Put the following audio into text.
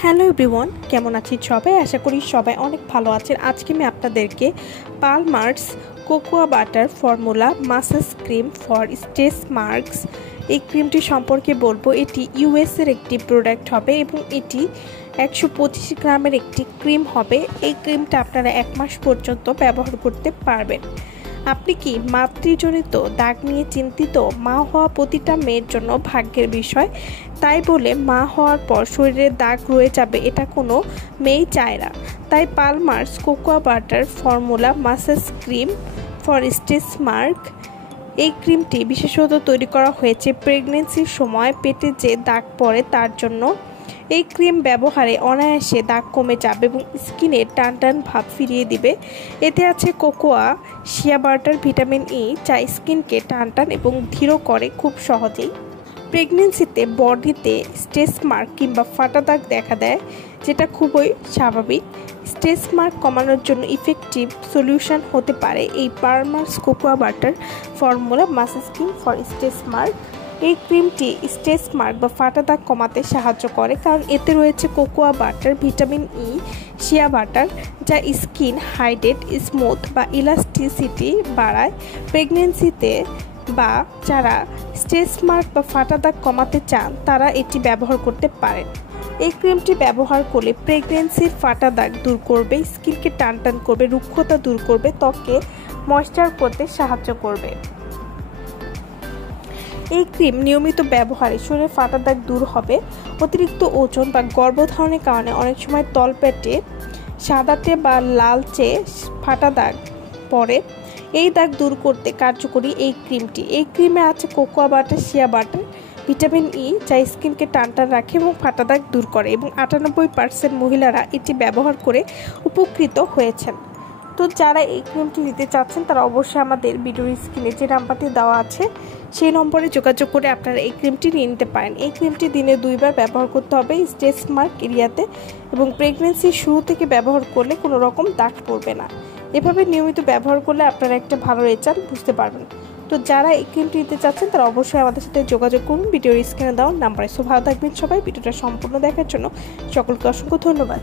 Hello everyone, কেমন আছেন সবাই? আশা করি সবাই অনেক ভালো আছেন। আজকে আমি আপনাদেরকে পালমার্স cocoa butter formula massage cream for stretch marks এই ক্রিমটি সম্পর্কে বলবো। এটি ইউএসের একটি প্রোডাক্ট হবে এবং এটি 125 গ্রামের একটি ক্রিম হবে। এই ক্রিমটা আপনারা 1 মাস পর্যন্ত ব্যবহার করতে পারবেন। আপনি কি মাতৃজনিত দাগ নিয়ে চিন্তিত? মা হওয়া প্রতিটা মেয়ের জন্য ভাগ্যের বিষয়, তাই বলে মা হওয়ার পর শরীরে দাগ রয়ে যাবে এটা কোনো মেয়েই চায় না। তাই পালমার্স cocoa butter formula massage cream for stretch mark এই ক্রিমটি বিশেষত তৈরি করা হয়েছে প্রেগনেন্সির সময় পেটে যে দাগ পড়ে তার জন্য। এই ক্রিম ব্যবহারে অনায়াসে দাগ কমে যাবে এবং স্কিনে টান টান ভাব ফিরিয়ে দিবে। এতে আছে cocoa shea butter, vitamin E, যা স্কিনকে টান টান এবং ধীর করে খুব সহজেই। প্রেগনেন্সিতে বডিতে স্ট্রেচ মার্ক কিংবা ফাটা দাগ দেখা দেয়, যেটা খুবই স্বাভাবিক। স্ট্রেচ মার্ক কমানোর জন্য ইফেক্টিভ সলিউশন হতে পারে এই পালমার্স cocoa butter formula massage cream for stretch mark. এই ক্রিমটি স্ট্রেচ মার্ক বা ফাটা দাগ কমাতে সাহায্য করে, কারণ এতে রয়েছে cocoa butter, vitamin E, shea butter, যা স্কিন হাইড্রেট, স্মুথ বা ইলাস্টিসিটি বাড়ায়। প্রেগনেন্সিতে বা যারা স্ট্রেচ মার্ক বা ফাটা দাগ কমাতে চান তারা এটি ব্যবহার করতে পারেন। এই ক্রিমটি ব্যবহার করলে প্রেগনেন্সির ফাটা দাগ দূর করবে, স্কিনকে টান টান করবে, রুক্ষতা দূর করবে, ত্বকে ময়েশ্চার করতে সাহায্য করবে। এই ক্রিম নিয়মিত ব্যবহারে শরীরে ফাটা দাগ দূর হবে। অতিরিক্ত ওজন বা গর্ভধারণের কারণে অনেক সময় তলপেটে সাদাটে বা লালচে ফাটা দাগ পড়ে। এই দাগ দূর করতে কার্যকরী এই ক্রিমটি। এই ক্রিমে আছে cocoa butter, shea butter, vitamin E, যা স্কিনকে টান টান রাখে এবং ফাটা দাগ দূর করে, এবং 98% মহিলারা এটি ব্যবহার করে উপকৃত হয়েছেন। তো যারা এই ক্রিমটি নিতে চাচ্ছেন তারা অবশ্যই আমাদের ভিডিওর স্ক্রিনে যে নাম্বারটি দেওয়া আছে সেই নম্বরে যোগাযোগ করে আপনারা এই ক্রিমটি নিয়ে নিতে পারেন। এই ক্রিমটি দিনে 2 বার ব্যবহার করতে হবে স্ট্রেচ মার্ক এরিয়াতে, এবং প্রেগনেন্সির শুরু থেকে ব্যবহার করলে কোনো রকম দাগ পড়বে না। এভাবে নিয়মিত ব্যবহার করলে আপনারা একটা ভালো রেজাল্ট বুঝতে পারবেন। তো যারা এই ক্রিমটি নিতে চাচ্ছেন তারা অবশ্যই আমাদের সাথে যোগাযোগ করুন ভিডিওর স্ক্রিনে দেওয়া নাম্বারে। সো ভালো থাকবেন সবাই। ভিডিওটা সম্পূর্ণ দেখার জন্য সকলকে অসংখ্য ধন্যবাদ।